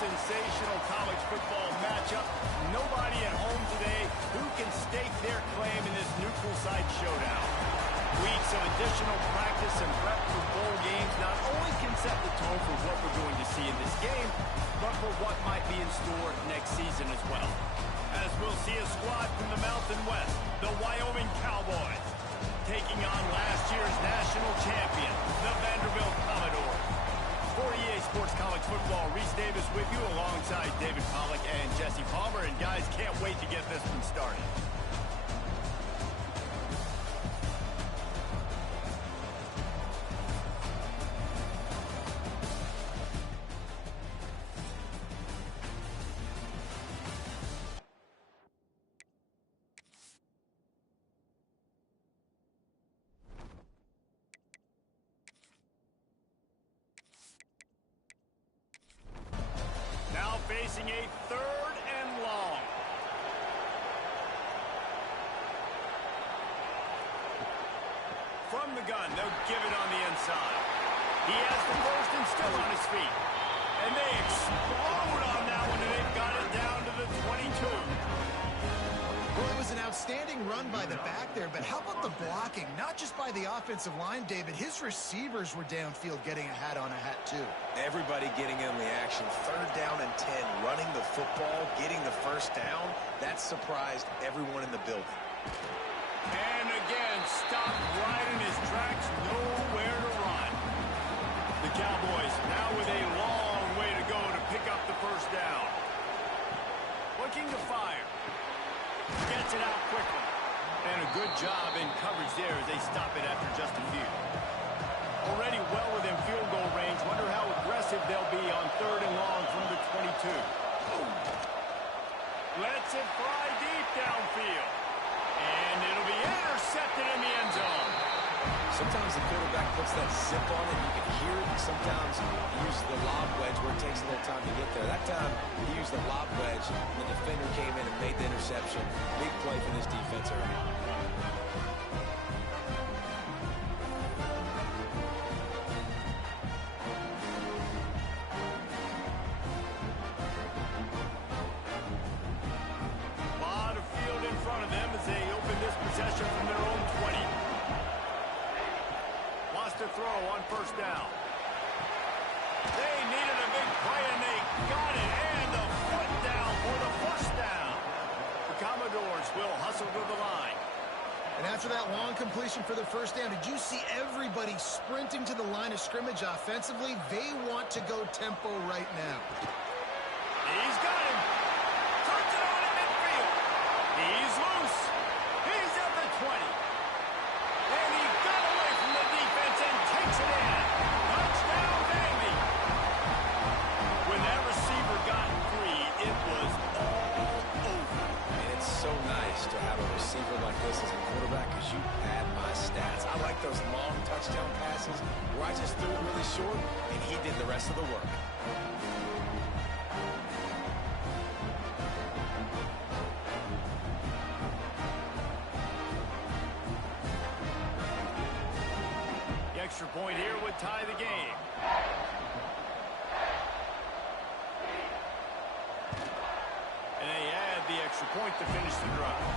sensational college football matchup. Nobody at home today who can stake their claim in this neutral site showdown. Weeks of additional practice and prep for bowl games not only can set the tone for what we're going to see in this game, but for what might be in store next season as well. As we'll see a squad from the Mountain West, the Wyoming Cowboys, taking on last year's national champion, the Vanderbilt Commodores. For EA Sports College Football, Reese Davis with you alongside David Pollack and Jesse Palmer. And guys, can't wait to get this one started. Facing a 3rd and long. From the gun, they'll give it on the inside. He has the first and still on his feet. And they explode on that one, and they've got it down to the 22. Well, it was an outstanding run by the back there, but how about the blocking? Not just by the offensive line, David. His receivers were downfield getting a hat on a hat, too. Everybody getting in the action. 3rd down and 10, running the football, getting the first down. That surprised everyone in the building. And again, stopped right in his tracks, nowhere to run. The Cowboys now with a long way to go to pick up the first down. Looking to fire. Gets it out quickly. And a good job in coverage there as they stop it after just a few. Already well within field goal range. Wonder how aggressive they'll be on 3rd and long from the 22. Lets it fly deep downfield. And it'll be intercepted in the end zone. Sometimes the quarterback puts that zip on it, you can hear it. Sometimes he uses the lob wedge where it takes a little time to get there. That time, he used the lob wedge, and the defender came in and made the interception. Big play for this defense early. A lot of field in front of them as they open this possession from their own 20. To throw on 1st down. They needed a big play, and they got it. And the foot down for the 1st down. The Commodores will hustle to the line. And after that long completion for the 1st down, did you see everybody sprinting to the line of scrimmage offensively? They want to go tempo right now. He's got him. Turns it on in midfield. He's loose. He's at the 20. And he got away from the defense and takes it in. Touchdown, Vandy. When that receiver got free, it was all over. And it's so nice to have a receiver like this as a quarterback because you pad my stats. I like those long touchdown passes where I just threw it really short and he did the rest of the work. Extra point here would tie the game. And they add the extra point to finish the drive.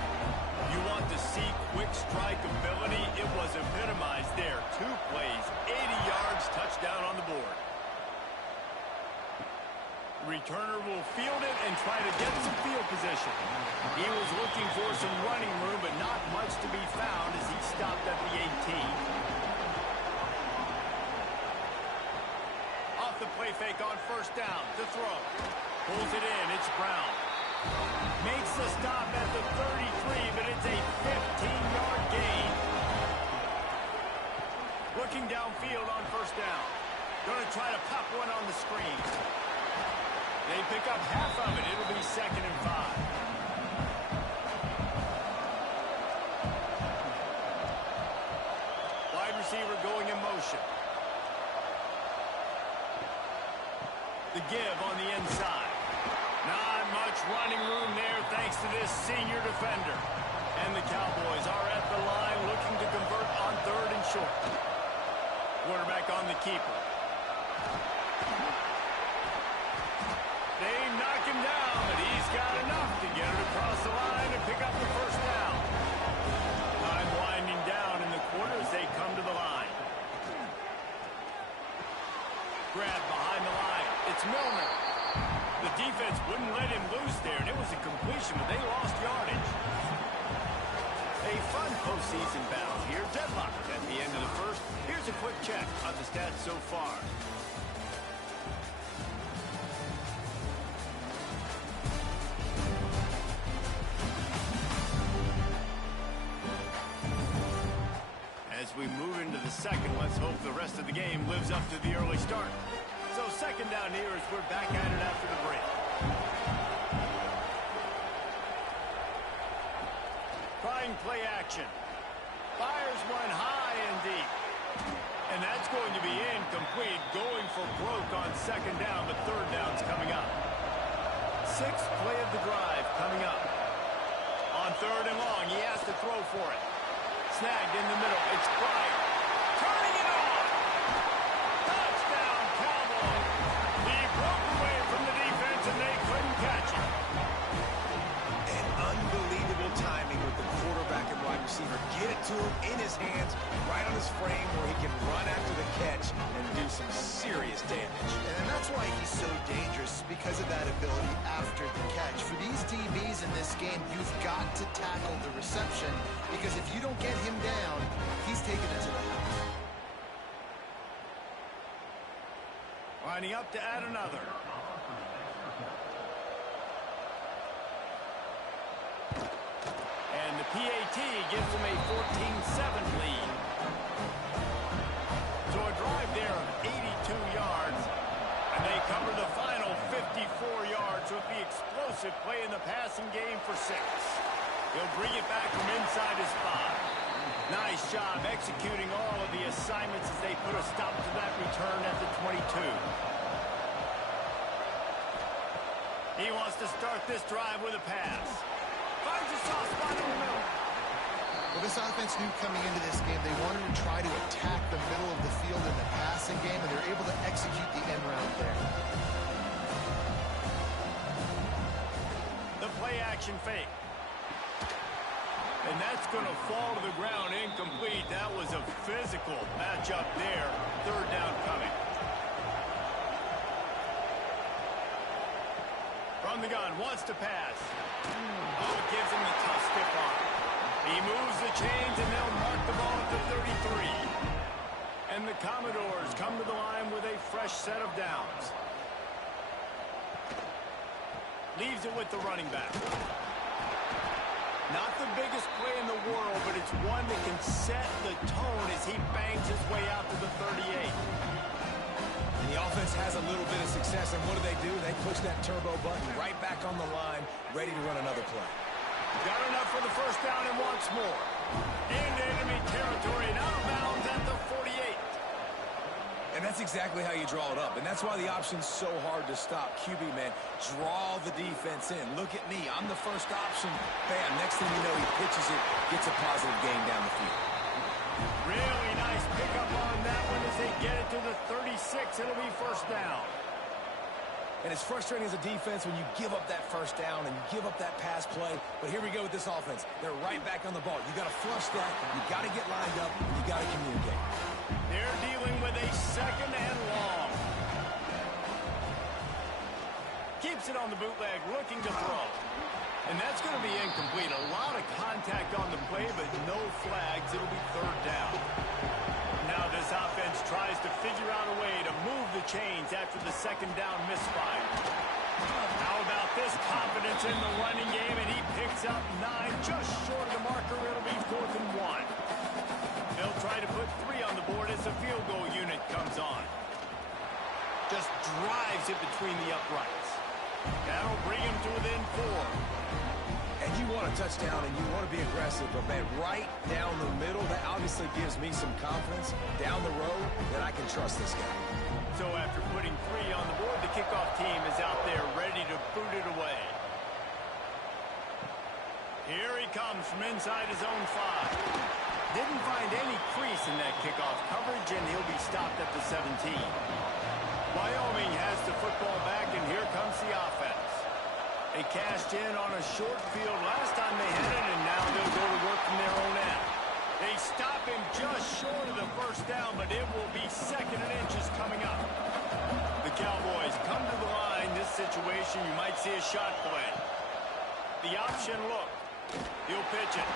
You want to see quick strike ability? It was epitomized there. 2 plays, 80 yards, touchdown on the board. Returner will field it and try to get some field position. He was looking for some running room, but not much to be found as he stopped at the 18. The play fake on 1st down to throw. Pulls it in. It's Brown. Makes the stop at the 33, but it's a 15-yard gain. Looking downfield on 1st down. Going to try to pop one on the screen. They pick up half of it. It'll be 2nd and 5. Wide receiver going in motion. The give on the inside. Not much running room there thanks to this senior defender. And the Cowboys are at the line looking to convert on 3rd and short. Quarterback on the keeper. They knock him down, but he's got enough to get it across the line and pick up the first down. Time winding down in the quarter as they come to the line. Grab behind the line. It's Milner. The defense wouldn't let him loose there, and it was a completion, but they lost yardage. A fun postseason battle here. Deadlock at the end of the first. Here's a quick check on the stats so far. As we move into the second, let's hope the rest of the game lives up to the early start. So second down here as we're back at it after the break. Trying play action. Fires one high and deep. And that's going to be incomplete. Going for broke on second down, but third down's coming up. Sixth play of the drive coming up. On third and long, he has to throw for it. Snagged in the middle. It's Pryor. Turning it on. Touchdown, Cowboys. He broke away from the defense, and they couldn't catch him. And unbelievable timing with the quarterback and wide receiver. Get it to him in his hands, right on his frame, where he can run after the catch and do some serious damage. And that's why he's so dangerous, because of that ability after the catch. For these DBs in this game, you've got to tackle the reception, because if you don't get him down, he's taking it to the house. Lining up to add another. And the PAT gives them a 14-7 lead. So a drive there of 82 yards. And they cover the final 54 yards with the explosive play in the passing game for 6. He'll bring it back from inside his 5. Nice job executing all of the assignments as they put a stop to that return at the 22. He wants to start this drive with a pass. Finds a soft spot in the middle. Well, this offense knew coming into this game they wanted to try to attack the middle of the field in the passing game, and they're able to execute the end round there. The play action fake. And that's going to fall to the ground incomplete. That was a physical matchup there. Third down coming. From the gun, wants to pass. Oh, it gives him the tough stiff arm. He moves the chains, and they'll mark the ball at the 33. And the Commodores come to the line with a fresh set of downs. Leaves it with the running back. Not the biggest play in the world, but it's one that can set the tone as he bangs his way out to the 38. And the offense has a little bit of success, and what do? They push that turbo button right back on the line, ready to run another play. Got enough for the first down and wants more. Into enemy territory and out of bounds at the 48. And that's exactly how you draw it up, and that's why the option's so hard to stop. QB, man, draw the defense in. Look at me. I'm the first option. Bam, next thing you know, he pitches it, gets a positive gain down the field. Really nice pickup on that one as they get it to the 36. It'll be first down. And it's frustrating as a defense when you give up that first down and you give up that pass play. But here we go with this offense. They're right back on the ball. You got to flush that. You got to get lined up. And you got to communicate. They're dealing with a second and long. Keeps it on the bootleg, looking to throw. And that's going to be incomplete. A lot of contact on the play, but no flags. It'll be third down. Now this offense tries to figure out a way to move the chains after the second down misfire. How about this confidence in the running game, and he picks up 9, just short of the marker. It'll be 4th and 1. They'll try to put 3 on the board as the field goal unit comes on. Just drives it between the uprights. That'll bring him to within 4. And you want a touchdown and you want to be aggressive, but man, right down the middle, that obviously gives me some confidence down the road that I can trust this guy. So after putting 3 on the board, the kickoff team is out there ready to boot it away. Here he comes from inside his own 5. Didn't find any crease in that kickoff coverage, and he'll be stopped at the 17. Wyoming has the football back, and here comes the offense. They cashed in on a short field last time they hit it, and now they'll go to work from their own end. They stop him just short of the first down, but it will be 2nd and inches coming up. The Cowboys come to the line. This situation, you might see a shot play. The option look. He'll pitch it.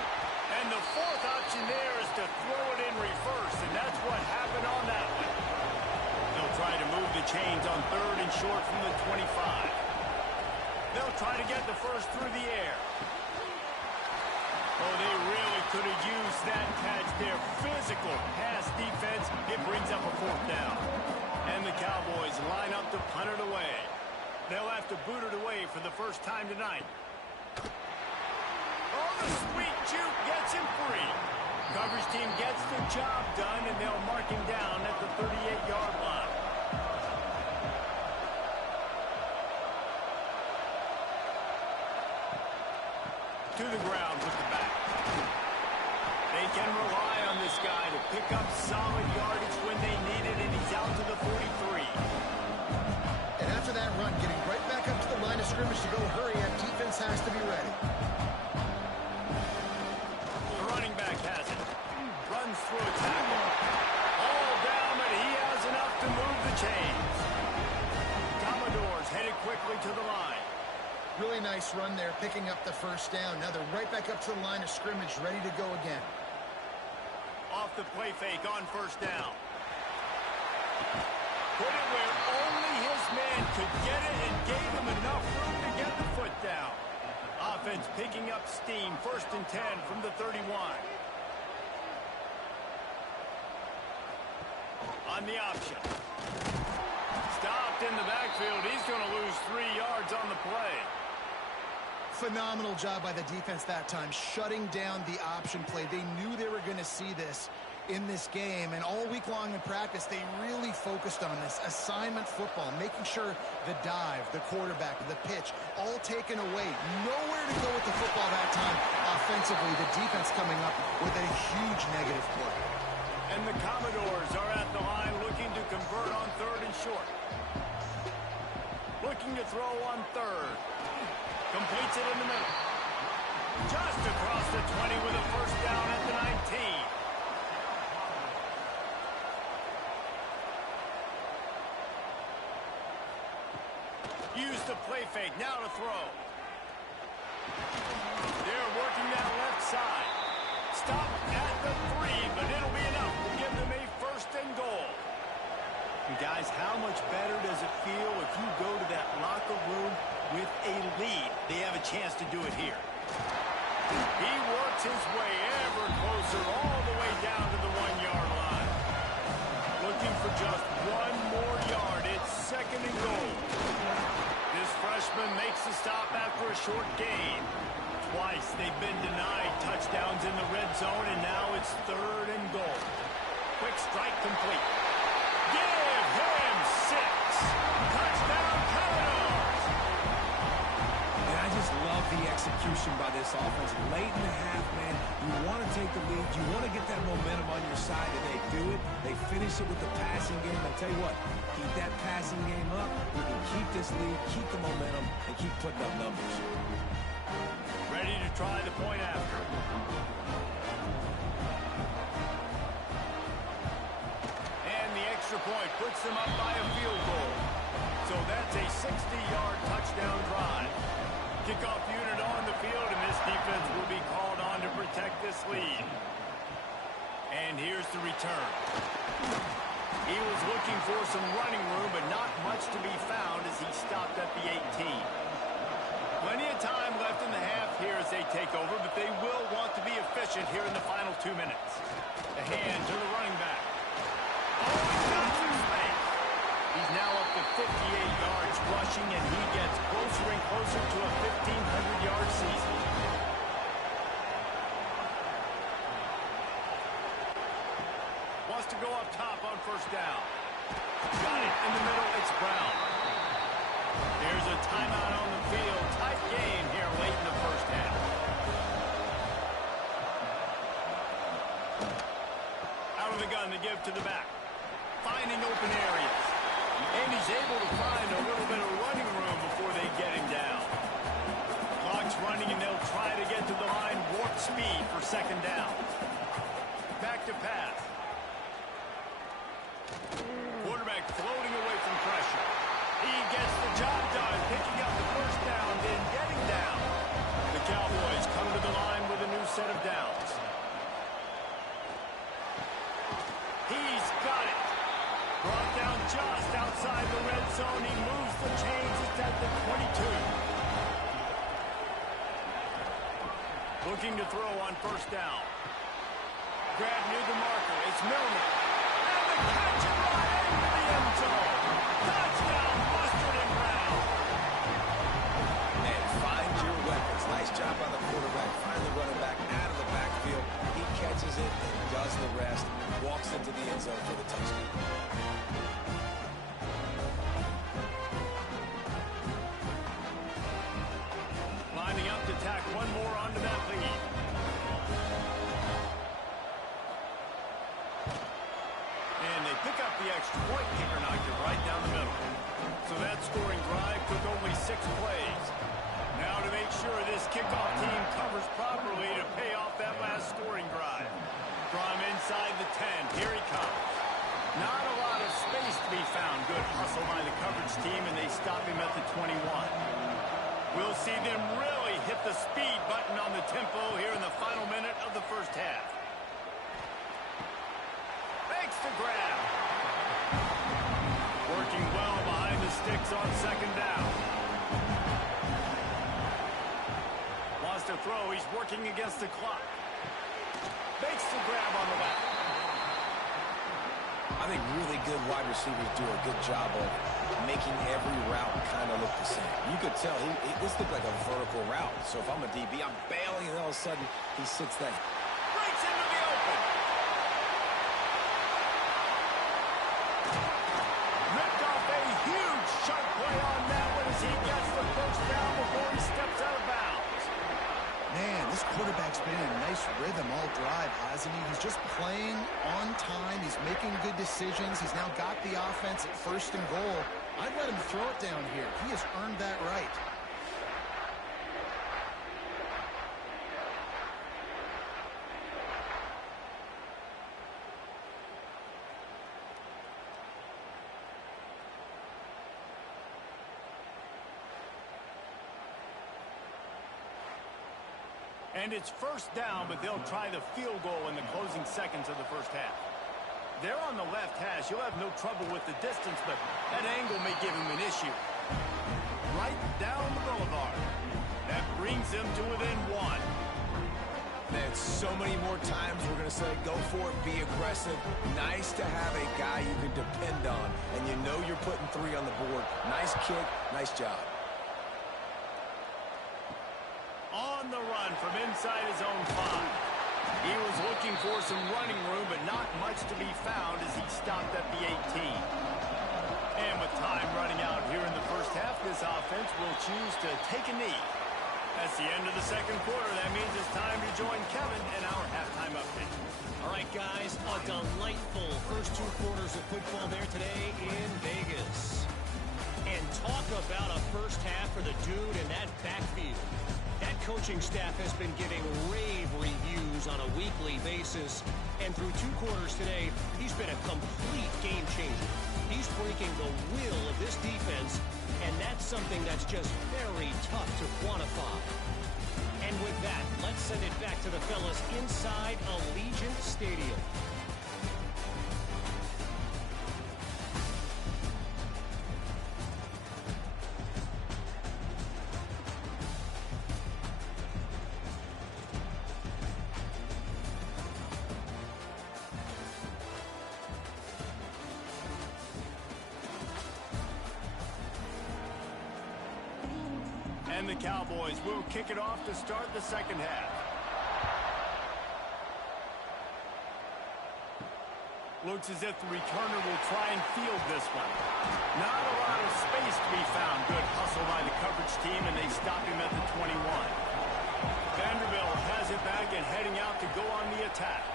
And the 4th option there is to throw it in reverse, and that's what happened on that one. They'll try to move the chains on 3rd and short from the 25. They'll try to get the first through the air. Oh, they really could have used that catch there. Physical pass defense. It brings up a 4th down. And the Cowboys line up to punt it away. They'll have to boot it away for the first time tonight. Oh, the sweet juke gets him free. Coverage team gets the job done, and they'll mark him down at the 38-yard line. To the ground with the back. They can rely on this guy to pick up solid yardage when they need it, and he's out to the 43. And after that run, getting right back up to the line of scrimmage to go hurry up, defense has to be ready. The running back has it. Runs through a tackle. All down, but he has enough to move the chains. Commodores headed quickly to the line. Really nice run there, picking up the first down. Now they're right back up to the line of scrimmage, ready to go again. Off the play fake on first down. Put it where only his man could get it and gave him enough room to get the foot down. Offense picking up steam, 1st and 10 from the 31. On the option. Stopped in the backfield. He's going to lose 3 yards on the play. Phenomenal job by the defense that time, shutting down the option play. They knew they were going to see this in this game, and all week long in practice, they really focused on this assignment football, making sure the dive, the quarterback, the pitch, all taken away. Nowhere to go with the football that time offensively. The defense coming up with a huge negative play. And the Commodores are at the line looking to convert on 3rd and short. Looking to throw on 3rd. Completes it in the middle. Just across the 20 with a first down at the 19. Use the play fake. Now to throw. They're working that left side. Stop at the 3, but it'll be enough to give them a 1st and goal. And guys, how much better does it feel if you go to that locker room with a lead? They have a chance to do it here. He works his way ever closer all the way down to the 1-yard line. Looking for just 1 more yard. It's 2nd and goal. This freshman makes the stop after a short gain. Twice they've been denied touchdowns in the red zone, and now it's 3rd and goal. Quick strike complete. Give him 6. Touchdown, Commodores. And I just love the execution by this offense. Late in the half, man, you want to take the lead. You want to get that momentum on your side, and they do it. They finish it with the passing game. I tell you what, keep that passing game up. We can keep this lead, keep the momentum, and keep putting up numbers. Ready to try the point after. And the extra point puts them up by a field goal. So that's a 60-yard touchdown drive. Kickoff unit on the field, and this defense will be called on to protect this lead. And here's the return. He was looking for some running room, but not much to be found as he stopped at the 18. Plenty of time left in the half here as they take over, but they will want to be efficient here in the final 2 minutes. The hand to the running back. Oh, he's got some space. He's now up to 58 yards rushing, and he gets closer and closer to a 1,500-yard season. Wants to go up top on first down. Got it in the middle. It's Brown. There's a timeout on the field. Tight game here late in the first half. Out of the gun to give to the back. Finding open areas. And he's able to find a little bit of running room before they get him down. speed for second down. Back to pass. Quarterback floating away from pressure. He gets the job done, picking up the first down, then getting down. The Cowboys come to the line with a new set of downs. He's got it. Brought down just outside the red zone. He moves the chains. It's at the 22. Looking to throw on first down. Grab near the marker. It's Milner. And the catch and right into the end zone. Touchdown, Mustard and Brown. And find your weapons. Nice job by the quarterback. Find the running back out of the backfield. He catches it and does the rest. Walks into the end zone for the touchdown. Lining up to tack one more onto that lead. And they pick up the extra point. Kicker knocked it right down the middle. So that scoring drive took only 6 plays. Now to make sure this kickoff team covers properly to pay off that last scoring drive. From inside the 10, here he comes. Not a lot of space to be found. Good hustle by the coverage team, and they stop him at the 21. We'll see them really hit the speed button on the tempo here in the final minute of the first half. Makes the grab. Working well behind the sticks on second down. Wants to throw. He's working against the clock. Makes the grab on the left. I think really good wide receivers do a good job of making every route kind of look the same. You could tell this looked like a vertical route. So if I'm a DB, I'm bailing, and all of a sudden he sits there. Breaks into the open. Ripped off a huge shot play on that one as he gets the first down before he steps out of bounds. Man, this quarterback's been in a nice rhythm all drive, hasn't he? He's just playing on time. He's making good decisions. He's now got the offense at first and goal. I'd let him throw it down here. He has earned that right. And it's first down, but they'll try the field goal in the closing seconds of the first half. They're on the left hash. You'll have no trouble with the distance, but that angle may give him an issue. Right down the boulevard. That brings them to within 1. Man, so many more times we're going to say, go for it, be aggressive. Nice to have a guy you can depend on, and you know you're putting 3 on the board. Nice kick, nice job. On the run from inside his own 5. He was looking for some running room, but not much to be found as he stopped at the 18. And with time running out here in the first half, this offense will choose to take a knee. That's the end of the second quarter. That means it's time to join Kevin in our halftime update. All right, guys, a delightful first 2 quarters of football there today in Vegas. And talk about a first half for the dude in that backfield. That coaching staff has been giving rave reviews on a weekly basis. And through 2 quarters today, he's been a complete game changer. He's breaking the will of this defense, and that's something that's just very tough to quantify. And with that, let's send it back to the fellas inside Allegiant Stadium. And the Cowboys will kick it off to start the second half. Looks as if the returner will try and field this one. Not a lot of space to be found. Good hustle by the coverage team, and they stop him at the 21. Vanderbilt has it back and heading out to go on the attack.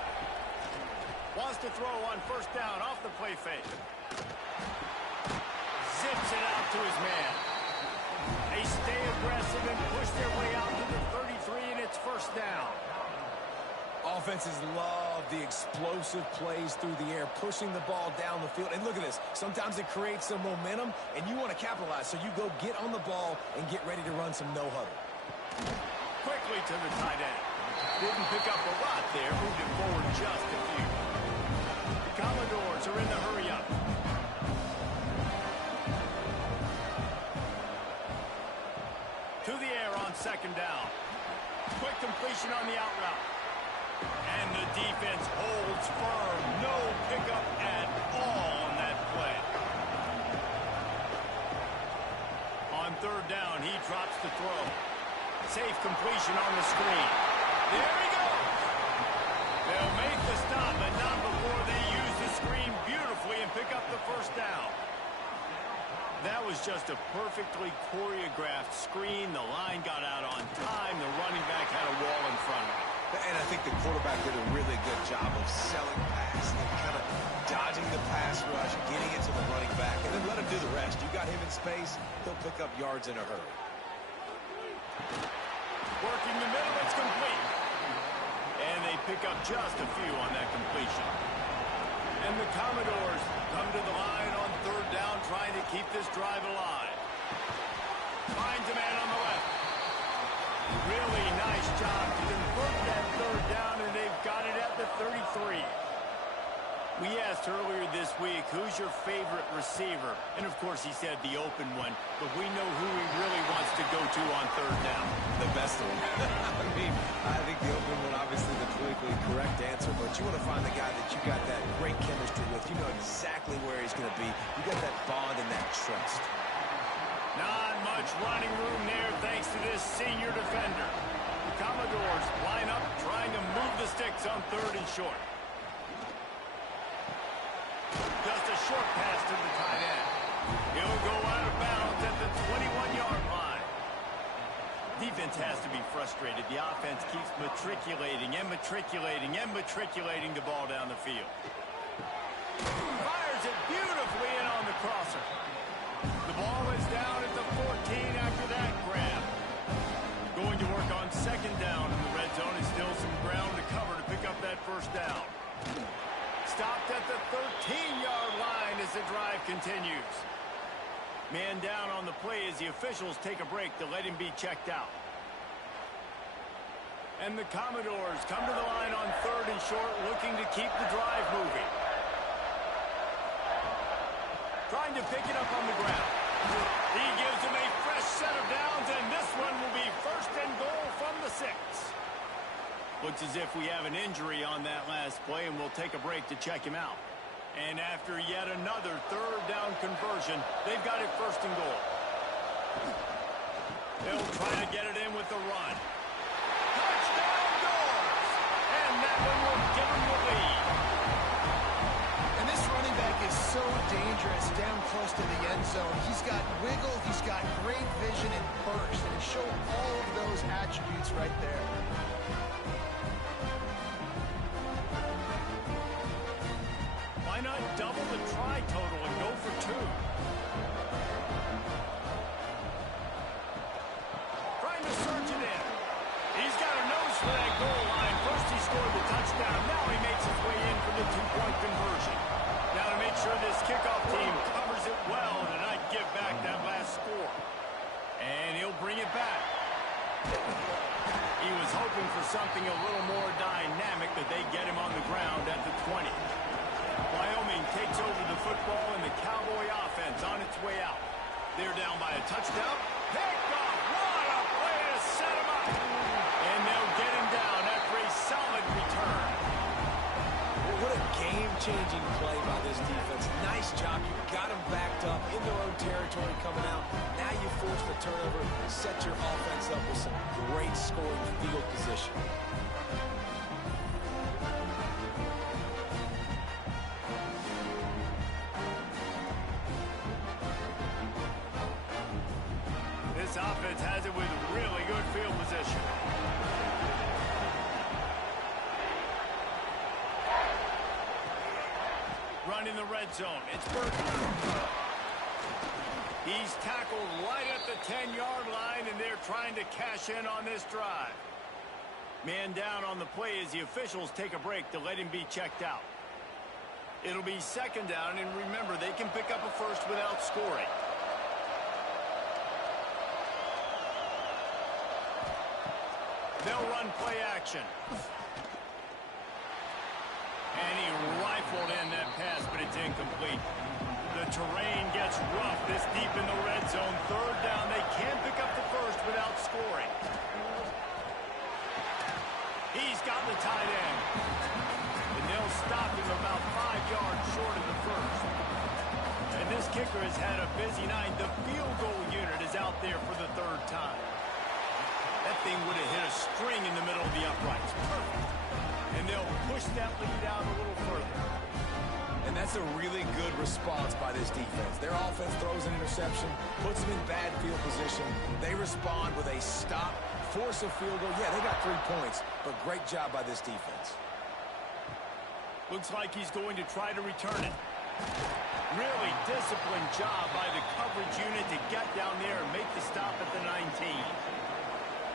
Wants to throw on first down off the play fake. Zips it out to his man. They stay aggressive and push their way out to the 33, and it's first down. Offenses love the explosive plays through the air, pushing the ball down the field. And look at this. Sometimes it creates some momentum, and you want to capitalize. So you go get on the ball and get ready to run some no-huddle. Quickly to the tight end. Didn't pick up a lot there. Moved it forward just a few. The Commodores are in the hurry-up. To the air on second down. Quick completion on the out route. And the defense holds firm. No pickup at all on that play. On third down, he drops the throw. Safe completion on the screen. There he goes. They'll make the stop, but not before they use the screen beautifully and pick up the first down. That was just a perfectly choreographed screen. The line got out on time. The running back had a wall in front of him. And I think the quarterback did a really good job of selling pass and kind of dodging the pass rush, getting it to the running back, and then let him do the rest. You got him in space, he'll pick up yards in a hurry. Working the middle, it's complete. And they pick up just a few on that completion. And the Commodores come to the line on third down, trying to keep this drive alive. Finds a man on the left. Really nice job to convert that third down, and they've got it at the 33. We asked earlier this week, who's your favorite receiver? And, of course, he said the open one, but we know who he really wants to go to on third down. The best one. I think the open one, obviously the politically correct answer, but you want to find the guy that you got that great chemistry with. You know exactly where he's going to be. You got that bond and that trust. Not much running room there thanks to this senior defender. The Commodores line up trying to move the sticks on third and short. Just a short pass to the tight end. He'll go out of bounds at the 21-yard line. Defense has to be frustrated. The offense keeps matriculating and matriculating and matriculating the ball down the field. Fires it beautifully in on the crosser. The ball is down at the 14 after that grab. Going to work on second down in the red zone. And still some ground to cover to pick up that first down. Stopped at the 13-yard line as the drive continues. Man down on the play as the officials take a break to let him be checked out. And the Commodores come to the line on third and short, looking to keep the drive moving. Trying to pick it up on the ground. He gives him a fresh set of downs, and this one will be first and goal from the 6. Looks as if we have an injury on that last play, and we'll take a break to check him out. And after yet another third down conversion, they've got it first and goal. They'll try to get it in with the run. Touchdown goals! And that one will give them the lead. And this running back is so dangerous down close to the end zone. He's got wiggle, he's got great vision and burst, and he showed all of those attributes right there. Why not double the try total and go for 2? Trying to surge it in. He's got a nose for that goal line. First he scored the touchdown. Now he makes his way in for the 2-point conversion. Now to make sure this kickoff team covers it well to not give back that last score. And he'll bring it back. He was hoping for something a little more dynamic, but they get him on the ground at the 20. Wyoming takes over the football, and the Cowboy offense on its way out. They're down by a touchdown. Picked off. What a play to set him up. And they'll get him down after a solid return. What a game-changing play by this defense. Nice job. You got them backed up in their own territory coming out. Now you force the turnover, set your offense up with some great scoring field position. This offense has it with really good field position. Run in the red zone. It's Burton. He's tackled right at the 10-yard line, and they're trying to cash in on this drive. Man down on the play as the officials take a break to let him be checked out. It'll be second down, and remember, they can pick up a first without scoring. They'll run play action. And he rifled in that pass, but it's incomplete. The terrain gets rough this deep in the red zone. Third down, they can't pick up the first without scoring. He's got the tight end. And they'll stop him about 5 yards short of the first. And this kicker has had a busy night. The field goal unit is out there for the third time. That thing would have hit a string in the middle of the uprights. Perfect. And they'll push that lead out a little further. And that's a really good response by this defense. Their offense throws an interception, puts them in bad field position. They respond with a stop, force a field goal. Yeah, they got 3 points, but great job by this defense. Looks like he's going to try to return it. Really disciplined job by the coverage unit to get down there and make the stop at the 19.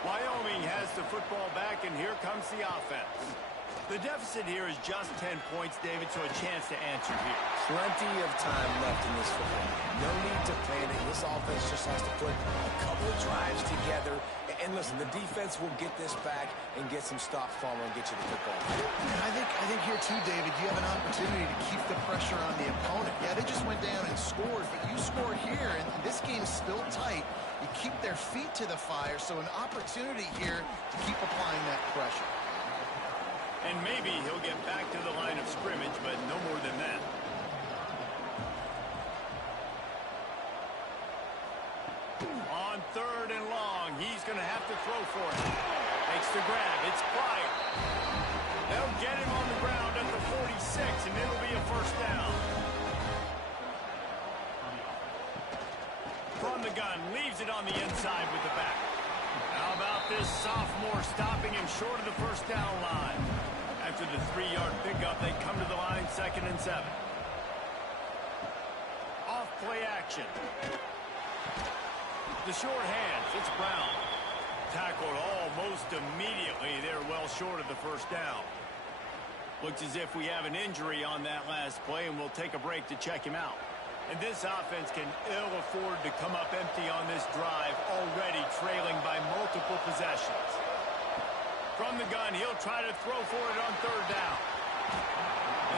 Wyoming has the football back, and here comes the offense. The deficit here is just 10 points, David, so a chance to answer here. Plenty of time left in this football. No need to panic. This offense just has to put a couple drives together. And listen, the defense will get this back and get some stops following and get you the football. I think here too, David, you have an opportunity to keep the pressure on the opponent. Yeah, they just went down and scored, but you score here, and this game's still tight. You keep their feet to the fire, so an opportunity here to keep applying that pressure. And maybe he'll get back to the line of scrimmage, but no more than that. On third and long, he's going to have to throw for it. Makes the grab. It's quiet. They'll get him on the ground at the 46, and it'll be a first down. From the gun, leaves it on the inside with the back. How about this sophomore stopping him short of the first down line? After the 3-yard pickup, they come to the line, 2nd and 7. Off play action. The short hands, it's Brown. Tackled almost immediately. They're well short of the first down. Looks as if we have an injury on that last play, and we'll take a break to check him out. And this offense can ill afford to come up empty on this drive, already trailing by multiple possessions. From the gun, he'll try to throw for it on third down.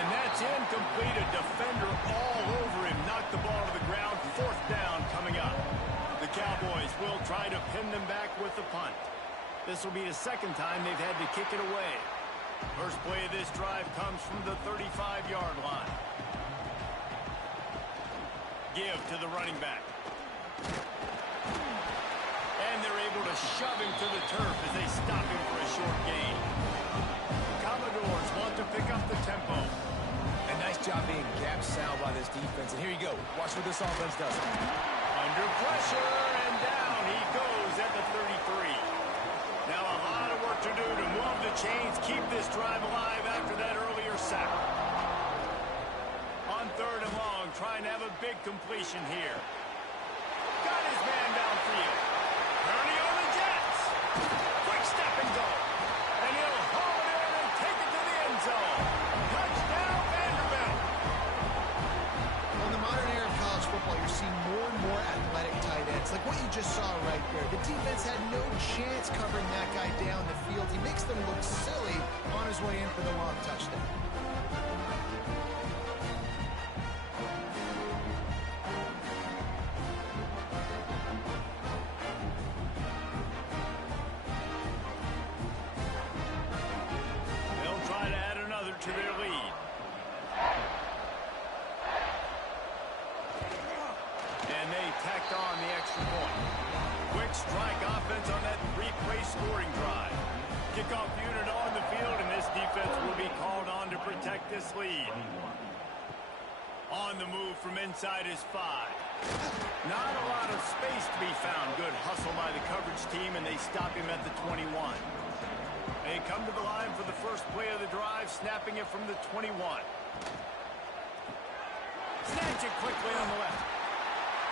And that's incomplete. A defender all over him. Knocked the ball to the ground. 4th down coming up. The Cowboys will try to pin them back with the punt. This will be the 2nd time they've had to kick it away. First play of this drive comes from the 35-yard line. Give to the running back. And they're able to shove him to the turf as they stop him for a short gain. Commodores want to pick up the tempo. A nice job being gap sound by this defense. And here you go. Watch what this offense does. Under pressure, and down he goes at the 33. Now a lot of work to do to move the chains, keep this drive alive after that earlier sack. On third and long, trying to have a big completion here. Got his man downfield. Ernie on the Jets. Quick step and go. And he'll haul it in and take it to the end zone. Touchdown, Vanderbilt. Well, in the modern era of college football, you're seeing more and more athletic tight ends, like what you just saw right there. The defense had no chance covering that guy down the field. He makes them look silly on his way in for the long touchdown. To their lead. And they tacked on the extra point. Quick strike offense on that 3-play scoring drive. Kickoff unit on the field, and this defense will be called on to protect this lead. On the move from inside his 5. Not a lot of space to be found. Good hustle by the coverage team, and they stop him at the 21. They come to the line for the first play of the drive, snapping it from the 21. Snatch it quickly on the left.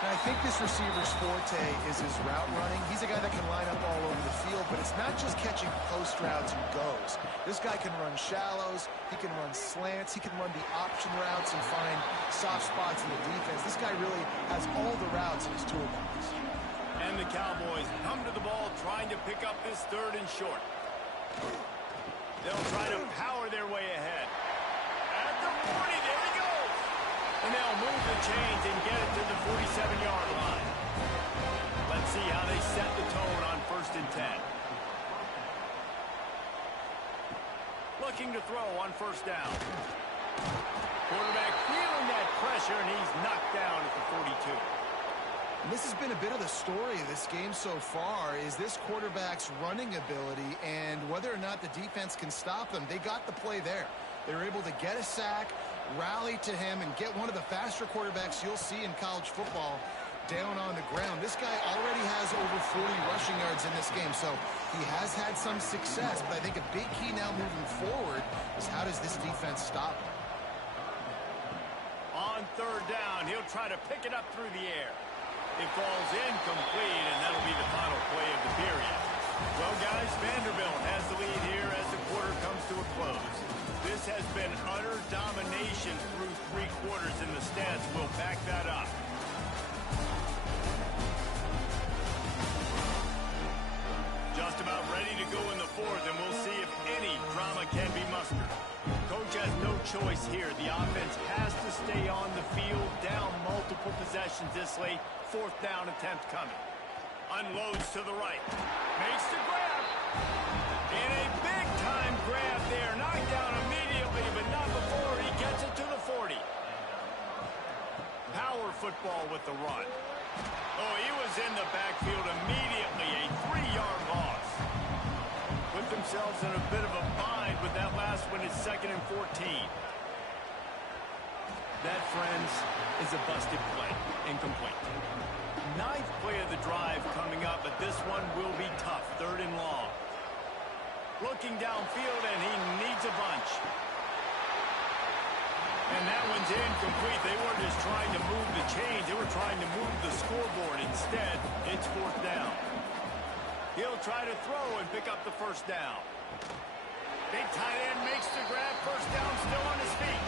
Now, I think this receiver's forte is his route running. He's a guy that can line up all over the field, but it's not just catching post routes and goes. This guy can run shallows, he can run slants, he can run the option routes and find soft spots in the defense. This guy really has all the routes in his toolbox. And the Cowboys come to the ball trying to pick up this 3rd and short. They'll try to power their way ahead. At the 40, there he goes. And they'll move the chains and get it to the 47-yard line. Let's see how they set the tone on 1st and 10. Looking to throw on 1st down. Quarterback feeling that pressure, and he's knocked down at the 42. And this has been a bit of the story of this game so far, is this quarterback's running ability and whether or not the defense can stop them. They got the play there. They were able to get a sack, rally to him, and get one of the faster quarterbacks you'll see in college football down on the ground. This guy already has over 40 rushing yards in this game, so he has had some success, but I think a big key now moving forward is how does this defense stop him? On 3rd down, he'll try to pick it up through the air. It falls incomplete, and that'll be the final play of the period. Well, guys, Vanderbilt has the lead here as the quarter comes to a close. This has been utter domination through 3 quarters, and the stats will back that up. Just about ready to go in the 4th, and we'll see if any drama can be mustered. Coach has no choice here. The offense has to stay on the field, down multiple possessions this late. 4th down attempt coming. Unloads to the right. Makes the grab. And a big-time grab there. Knocked down immediately, but not before he gets it to the 40. Power football with the run. Oh, he was in the backfield immediately. A 3-yard loss. Put themselves in a bit of a bind with that last one. It's 2nd and 14. That, friends, is a busted play. Incomplete. 9th play of the drive coming up, but this one will be tough. 3rd and long. Looking downfield, and he needs a bunch. And that one's incomplete. They weren't just trying to move the chains. They were trying to move the scoreboard. Instead, it's 4th down. He'll try to throw and pick up the 1st down. Big tight end makes the grab. 1st down, still on his feet.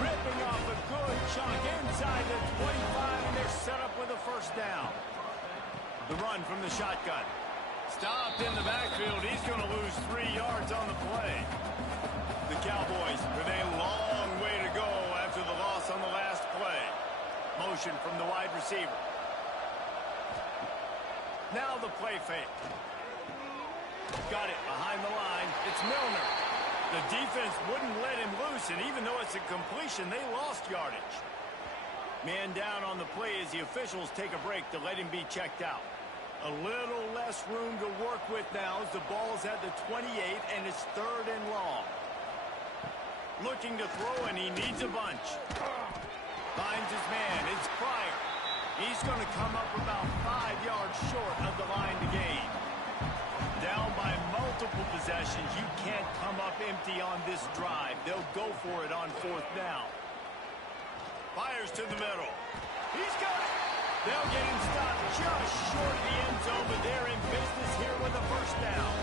Ripping off a good chunk inside the 25, and they're set up with a 1st down. The run from the shotgun. Stopped in the backfield. He's going to lose 3 yards on the play. The Cowboys with a long way to go after the loss on the last play. Motion from the wide receiver. Now the play fake. Got it behind the line. It's Milner. The defense wouldn't let him loose, and even though it's a completion, they lost yardage. Man down on the play as the officials take a break to let him be checked out. A little less room to work with now as the ball's at the 28, and it's 3rd and long. Looking to throw, and he needs a bunch. Finds his man. It's Pryor. He's going to come up about 5 yards short of the line to gain. Down by multiple possessions. You can't come up empty on this drive. They'll go for it on 4th down. Fires to the middle. He's got it. They'll get him stopped just short of the end zone, but they're in business here with a 1st down.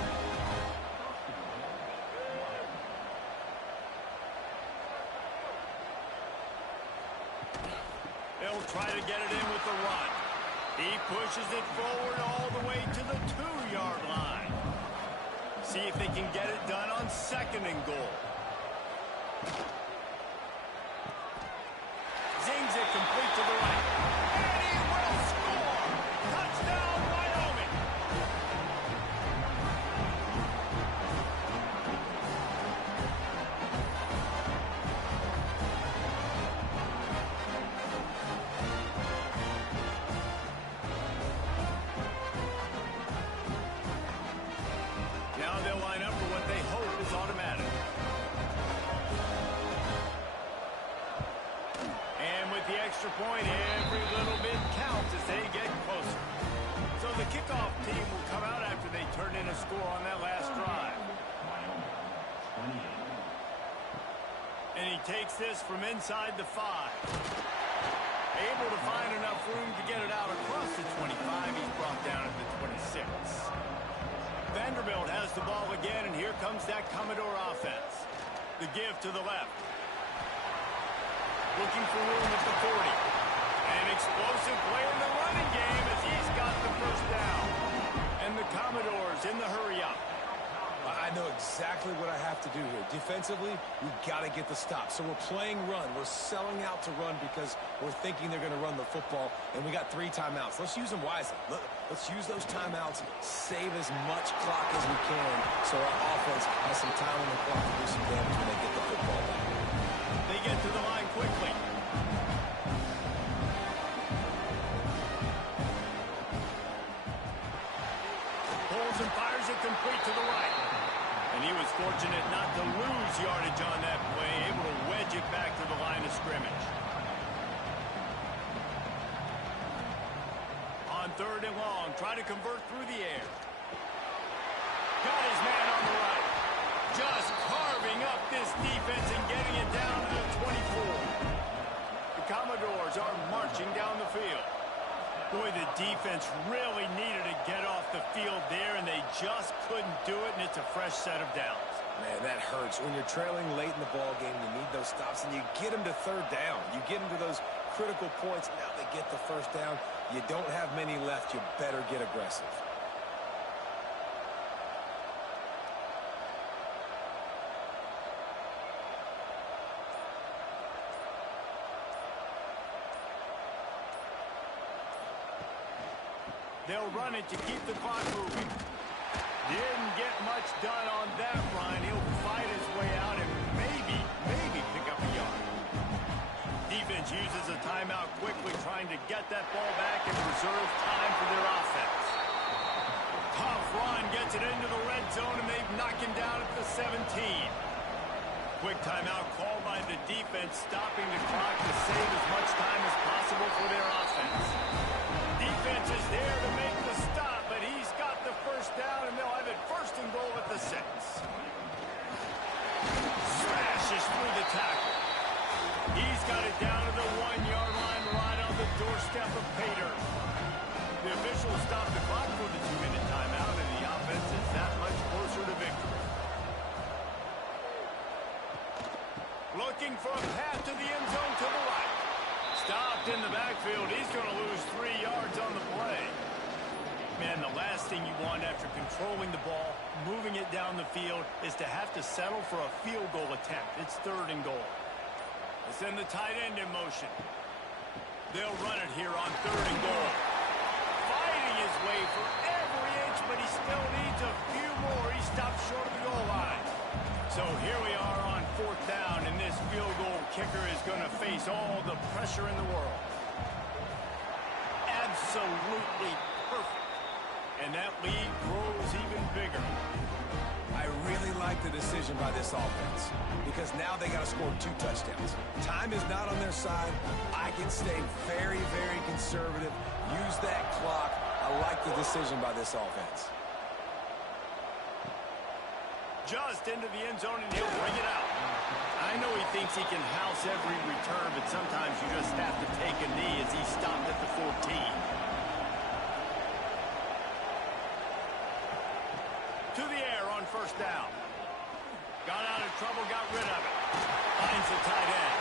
They'll try to get it in with the run. He pushes it forward all the way to the 2-yard line. See if they can get it done on 2nd and goal. Zings it complete to the right. And he will score! Touchdown, Wyoming! Now they'll line up for what they hope is automatic. And with the extra point, every little bit counts as they get closer. So the kickoff team will come out after they turn in a score on that last drive. And he takes this from inside the 5. Able to find enough room to get it The give to the left. Looking for room at the 40. An explosive play in the running game as he's got the first down. And the Commodores in the hurry-up. I know exactly what I have to do here. Defensively, we've got to get the stop. So we're playing run. We're selling out to run because we're thinking they're going to run the football, and we got 3 timeouts. Let's use them wisely. Let's use those timeouts, save as much clock as we can so our offense has some time on the clock to do some damage when they get the football back. They get to the line quickly. Pulls and fires it complete to the right. And he was fortunate not to lose yardage on that play, able to wedge it back to the line of scrimmage. On 3rd and long, try to convert through the air. Got his man on the right. Just carving up this defense and getting it down to the 24. The Commodores are marching down the field. Boy, the defense really needed to get off the field there, and they just couldn't do it, and it's a fresh set of downs. Man, that hurts. When you're trailing late in the ball game, you need those stops, and you get them to 3rd down. You get them to those critical points. Now they get the 1st down. You don't have many left. You better get aggressive. They'll run it to keep the clock moving. Didn't get much done on that run. He'll fight his way out and maybe pick up a yard. Defense uses a timeout quickly, trying to get that ball back and preserve time for their offense. Tough run gets it into the red zone, and they've knocked him down at the 17. Quick timeout called by the defense, stopping the clock to save as much time as possible for their offense. Defense is there to make the stop, but he's got the 1st down, and they'll have it 1st and goal at the 6. Smashes through the tackle. He's got it down to the 1-yard line, right on the doorstep of Pater. The officials stop the clock for the 2-minute timeout, and the offense is that much closer to victory. Looking for a path to the end zone to the right. Stopped in the backfield. He's going to lose 3 yards on the play. Man, the last thing you want after controlling the ball, moving it down the field, is to have to settle for a field goal attempt. It's 3rd and goal. They send the tight end in motion. They'll run it here on 3rd and goal. Fighting his way for every inch, but he still needs a few more. He stopped short of the goal line. So here we are on 4th down, and this field goal kicker is going to face all the pressure in the world. Absolutely perfect. And that lead grows even bigger. I really like the decision by this offense because now they got to score 2 touchdowns. Time is not on their side. I can stay very, very conservative, use that clock. I like the decision by this offense. Just into the end zone, and he'll bring it out. I know he thinks he can house every return, but sometimes you just have to take a knee as he stopped at the 14. To the air on 1st down. Got out of trouble, got rid of it. Finds the tight end.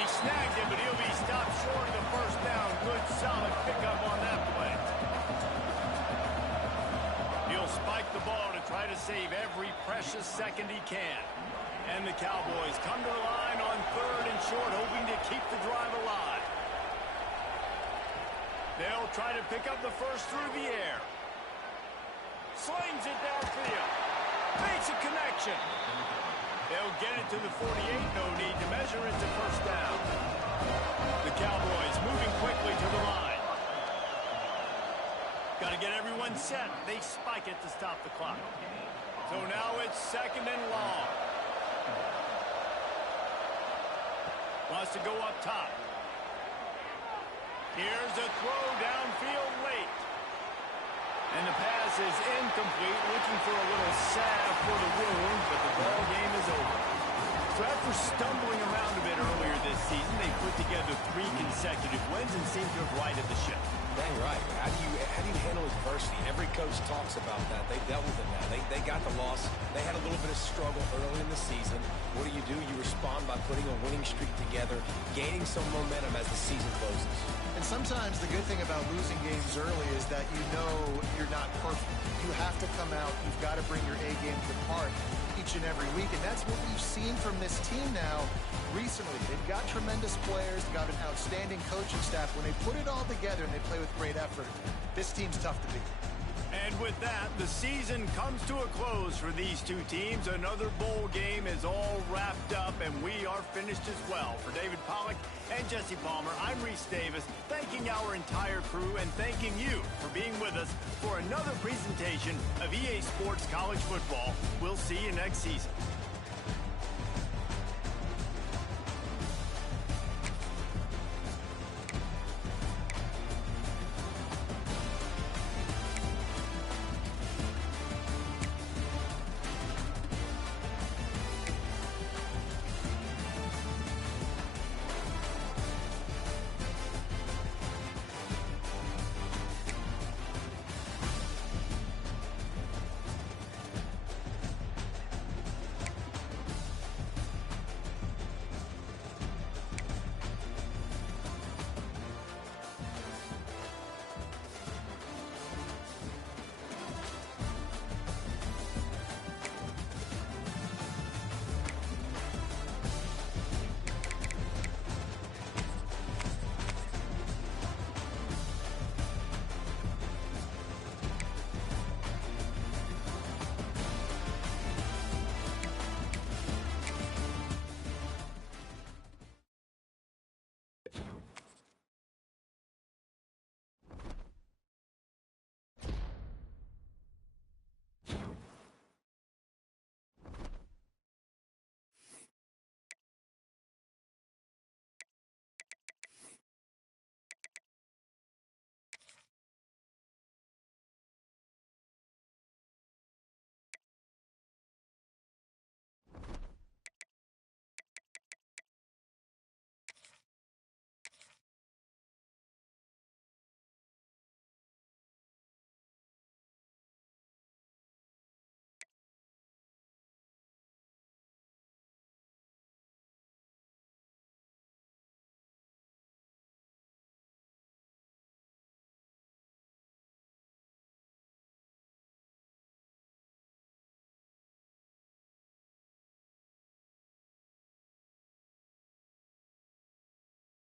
He snagged him, but he'll be stopped short of the 1st down. Good, solid pickup on that play. He'll spike the ball to try to save every precious second he can. And the Cowboys come to the line on 3rd and short, hoping to keep the drive alive. They'll try to pick up the 1st through the air. Slings it downfield. Makes a connection. They'll get it to the 48. No need to measure it to 1st down. The Cowboys moving quickly to the line. Got to get everyone set. They spike it to stop the clock. So now it's 2nd and long. Wants to go up top. Here's a throw downfield late. And the pass is incomplete, looking for a little salve for the wound, but the ball game is over. So after stumbling around a bit earlier this season, they put together 3 consecutive wins and seem to have righted the ship. dang right. How do you handle adversity? Every coach talks about that. They dealt with it now. They got the loss. They had a little bit of struggle early in the season. What do? You respond by putting a winning streak together, gaining some momentum as the season closes. And sometimes the good thing about losing games early is that you know you're not perfect. You have to come out. You've got to bring your A game to the park each and every week. And that's what we've seen from this team now recently. They've got tremendous players. They've got an outstanding coaching staff. When they put it all together and they play with great effort, this team's tough to beat. And with that, the season comes to a close for these two teams. Another bowl game is all wrapped up, and we are finished as well. For David Pollack and Jesse Palmer, I'm Reese Davis, thanking our entire crew and thanking you for being with us for another presentation of EA Sports College Football. We'll see you next season.